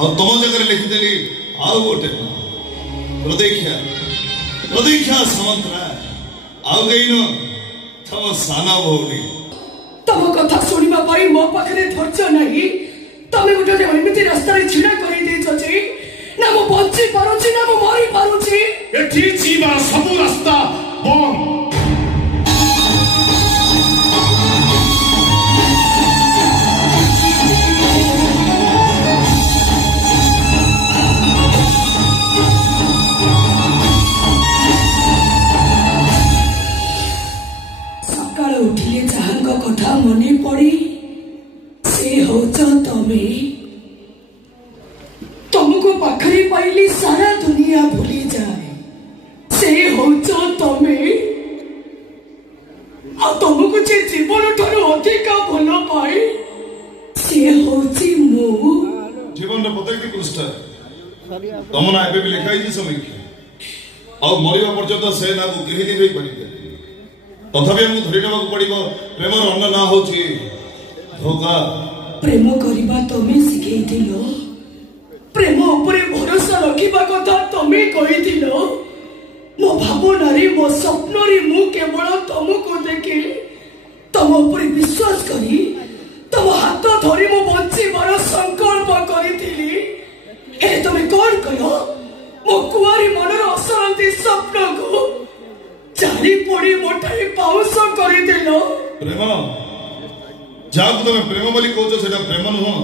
और तुम जगह लिखिदेली आउ गोटे प्रतीक्षा प्रतीक्षा सामंतराय आउ गईन तुम साना भौणी तुम कथा सुनिबा पई मो पाखरे धैर्य नहीं तमे गोटे जे एमिति रास्ता रे छिड़ा करी देछो जे ना मो बंची पारुची ना मो मरी पारुची एठी जीवा सब रास्ता बंद उठिले जहांक कथा मने पड़ी से होच तमे तुमको पाखरी पाइली सारा दुनिया भूली जाए से होच तमे आ तुमको जे जीवन ठारो अधिक भल पाए से होची मु जीवन रे प्रत्येक पृष्ठ तुम ना एबे भी लिखाई जी समीक्षा और मरिया पर्यंत से ना को केही नहीं परिके तथापि हमको धरी नेबाक पड़िबो प्रेमर अन्न ना होची धोखा प्रेम करिबा तमे सिखैथिलो प्रेम ऊपर भरोसा रखिबा कथा तमे कहिथिलो मो भावनारी मो स्वप्नरी मु केवल तुमको देखि तुम ऊपर विश्वास करी तुम हाथ धरी मो बंचीबार संकल्प करिथिली हे तमे कोन कलो मो कुआरी मनर अशांति स्वप्न को चाली पड़ी मोटाई पाउस करी देलो प्रेम जाको तमे प्रेम बोली कहछो सेटा प्रेम नुह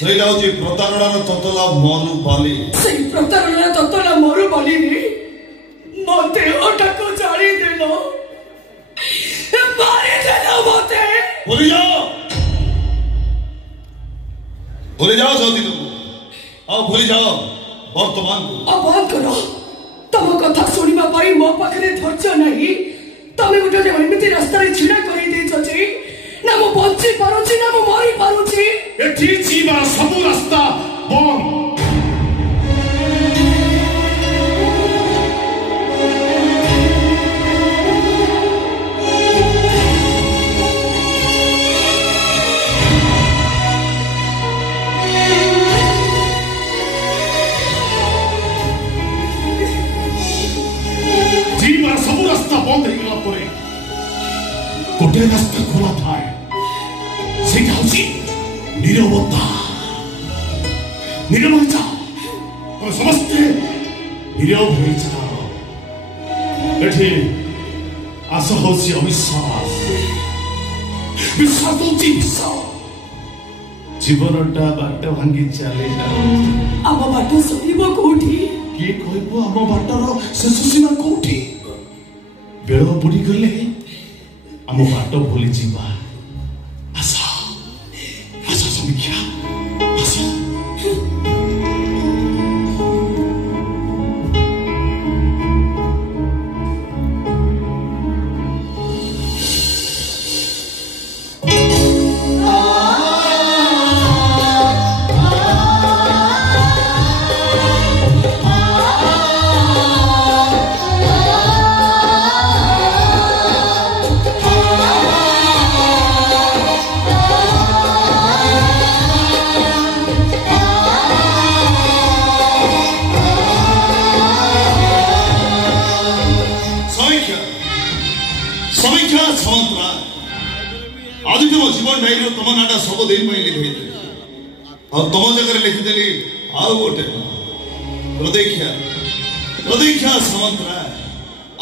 सेटा होची प्रतारणार ततला मनु बाली सेई प्रतारणार ततला मरु बाली रे मते ओटाको जाली देलो मारी देलो मते भूली जाओ सौदी तुम अब भूली जाओ वर्तमान को अब करो तुम कथा सुनिबा पई मो पाखरे धैर्य नहीं तमे गोटे जे एमिति रास्ता रे छिड़ा करी देछो जे ना मो बंची पारुची ना मो मरी पारुची एठी जीवा सब रास्ता बंद जीवा सब रास्ता बंद हो गला परे गोटे रास्ता खुला थाए सेटा होची नीरवता नीरव जाओ तुम समस्ते नीरव हो जाओ एठी आस होची अविश्वास विश्वास होची विश्वास जीवनटा बाट भांगी चले अब बाट सरीबो कोठी किए कहबो हम बाटर शेष सीमा कोठी बेल बुड़ी गले हम बाट भूली जीवा आशा आशा समीक्षा आशा समीक्षा सामंतराय आज तुम जीवन डायरी तुम नाटा सब दिन में लिखी और तुम जगह लिखिदेली आउ गोटे प्रतीक्षा प्रतीक्षा सामंतराय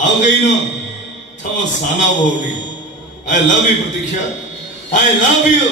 आउ गईन तुम साना भौणी I love you Pratiksha I love you